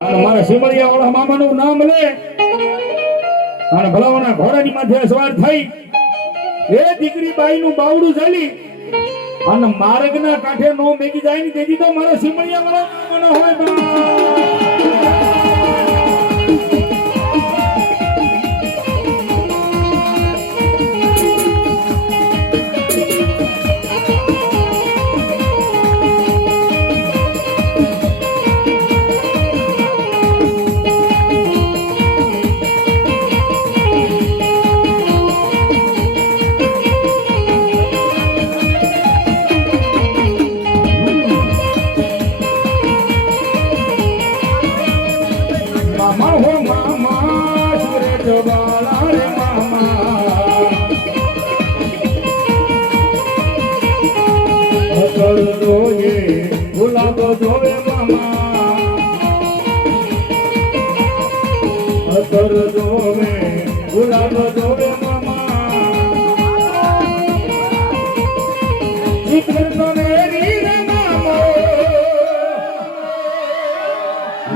અને મારા સિમળિયા વાળા મામાનું નામ લે અને ભલાવાના ઘોડાની માથે સવાર થઈ એ દીકરી બાઈનું બાવડું ચાલી અને માર્ગના કાંઠે નો મેગી જાય ને તેથી તો મારા સિમળિયા વાળા મામાનો હોય ગુલાબ જોવે મામા અસર જોવે ગુલાબ જોવે મામા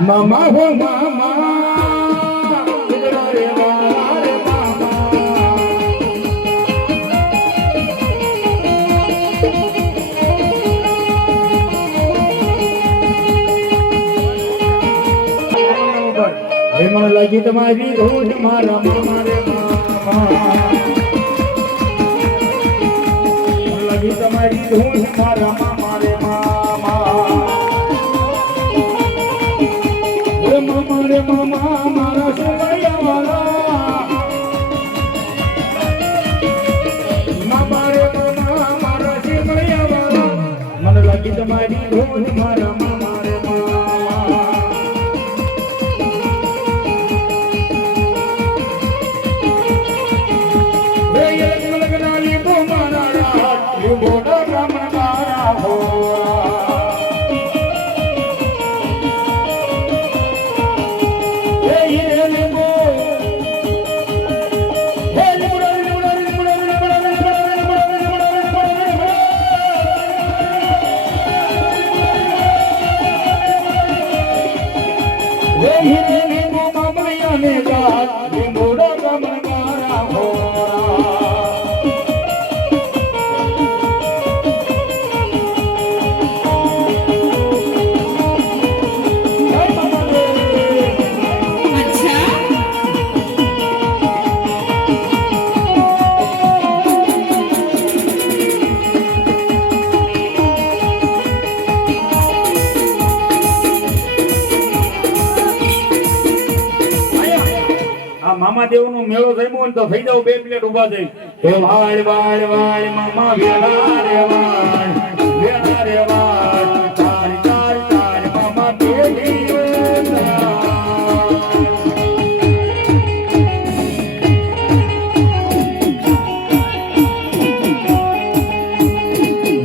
મામા હો મામા મને લાગી તમારી ધૂળ મારા મામા રે મામા મને લાગી તમારી ધૂળ મારા મામા રે મામા રે મામા મારા સિમળિયા વાળા મામા રે મામા મારા સિમળિયા વાળા મને લાગી તમારી ધૂળ મારા મામા રે મામાદેવ નો મેળો થયો ને તો થઈ જાવ 2 મિનિટ ઉભા થઈ એ વાળ વાળ વાળ મામા વેલા રે વાળ તારી તારી તારી મામા બેઠી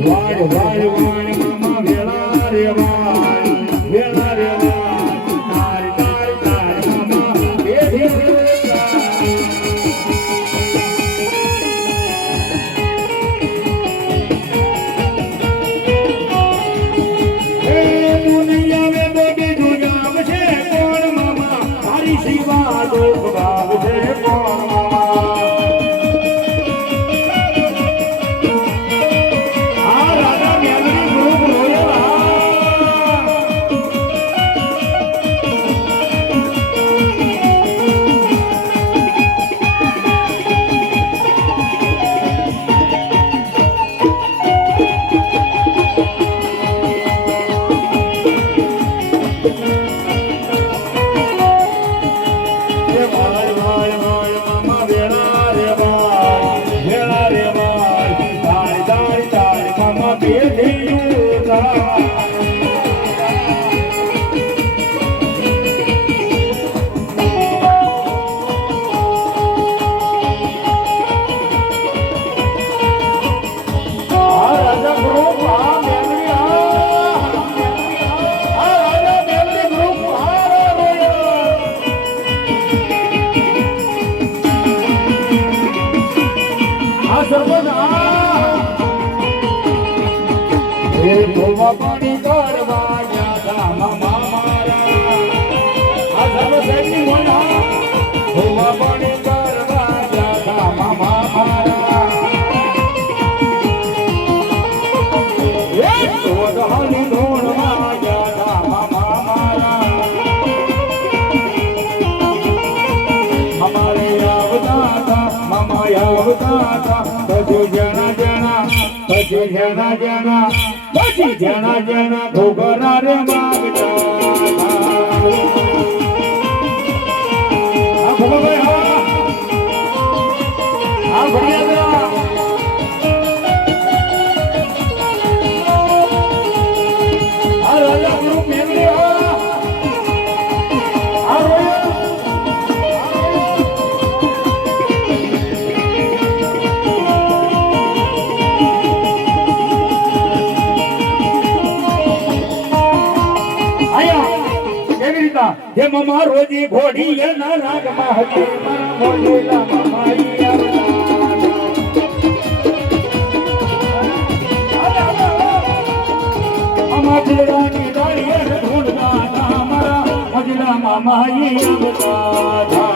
વાળ વાળ વાળ મામા વેલા રે વાળ તારી તારી તારી મામા બેઠી પાણી કરવા મામા મારા હોવા બને કરવા જાતા મામા મારા એક વધાની ધોણમાં જાતા મામા મારા અમારે આવતા હતા મામા આવતા હતા પછી જણા જણા પછી જણા જણા પછી જણા જણા ઘોઘરા રે માગતા હે મમા રોજી ઘોડી એના રાગમાં હજે મારા મોલેલા મમાઈ અમા જીરાની ડાળીએ ઢૂંઢતા મારા મોજલા મમાઈ આવતા